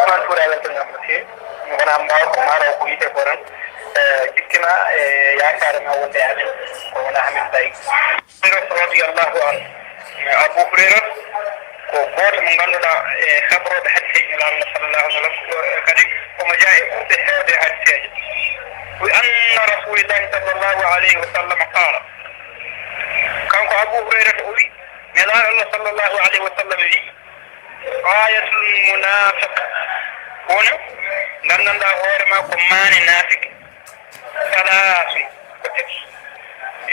Ousmane Touré la tënkam monsieur maanaam mbaaw ko maaroo ko yite ko ran jikkima yaakaarema wonde amen ko wona amen tawi radiyallahu anhu Abou Hurayra ko goto mo ganduɗa e habroɓe hadiseji nelaɗo sallallahu alih w sallam kadi omo jaa e ɓurɓe hewde hadiseji wi anna rasulillahi sallallahu alayhi wa sallam qala kanko Abou Hurayrata o wi nelaɗo Allah sallallahu alayhi wa sallam wi ayatul munafiq kono gandanɗa hoore ma ko maane nafique salasu ko tati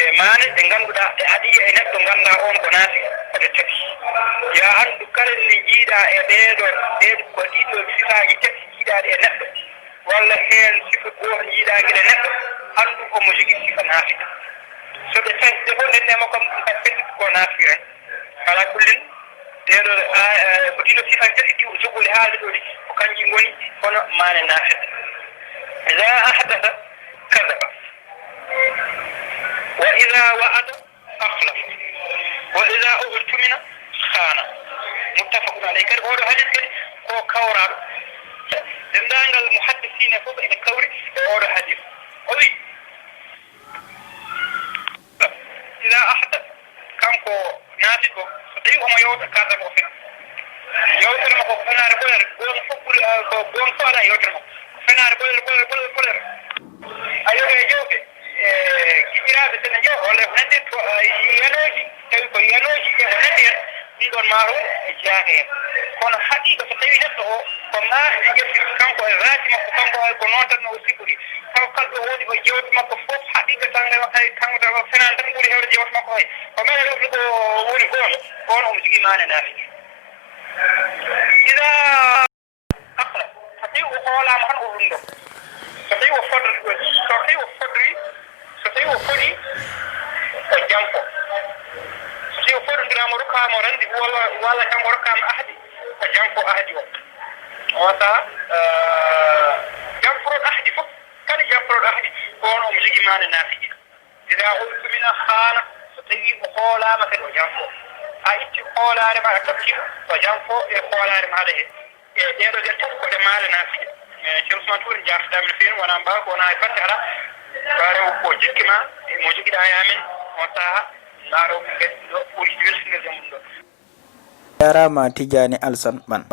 e maane ɗe ganduɗa e adiya e neɗɗo ganduɗa on ko nafique koɗe tati ya andu kala ne jiiɗa e ɗeɗo ko ɗiɗo sifaji tati jiiɗaɗe e neɗɗo walla hen sifa goto jiiɗagueɗe neɗɗo andu omo jogui sifa nafique soɓe fesde fof ndennemo kam ka felli ko nafique en ala kullin ɗeɗo ko ɗiɗo sifa tati ɗi o jogori haalde ɗo ɗi ko kanji goni hono maane nafique ida ahdatha kadaba wa ida wa'ada akhlafa wa ida uhtumina khana muttafaqun alayhi kadi oɗo hadis kadi ko kawraɗo dendagal muhaddisine fof ene kawri e oɗo hadis o wi ida ahdatha kanko nafique o so tawi omo yewta kadaba o fena yewtere makko ko fenaare ɓoyere gon fof ɓuri ko gon fof aɗa yewtere makko ko fenaare ɓoyere a yowi e jewte giƴiraɓe sene jeewa walla ko nande to yanoji tawi ko yanoji e ko nande hen ɗin ɗon maaro e jaake hen kono haqiqa so tawi neɗɗo o ko maahde ƴetti kanko e raati makko kanko ay ko noon tan no o sifori taw kalɗo woni ko jewte makko fof haqiqa tan ay kanko taw fenani tan ɓuuri hewde jewte makko hay ko meɗa rewde ko woni goono on omo jogui maane naafiki ida akla so tawi o hoolama tan o ɗum ɗo so tawi o fodri so tawi o foɗi o jampo so tawi o foɗodirama rokkama randi walla kanko rokkama ahdi o jampo ahdi o on saha jamforoɗo ahdi fof kala jamforoɗo ahdi ko on omo jogui maane naafiji ida ultumina haana so tawi o hoolama kadi o jampo a itti hoolare ma a tokkima o jampo e hoolare maɗa he e ɗeɗo ɗe tati koɗe maale naafiji ceerno Ousmane Touré jaftatami no feewi wona mbako wona e batte ala mbarew ko jikkima mo joguiɗa e amen on saaha mbarew ko gadi ɗo ɓuuri welsinirde mum ɗo jarama Tidiane Alassane Bane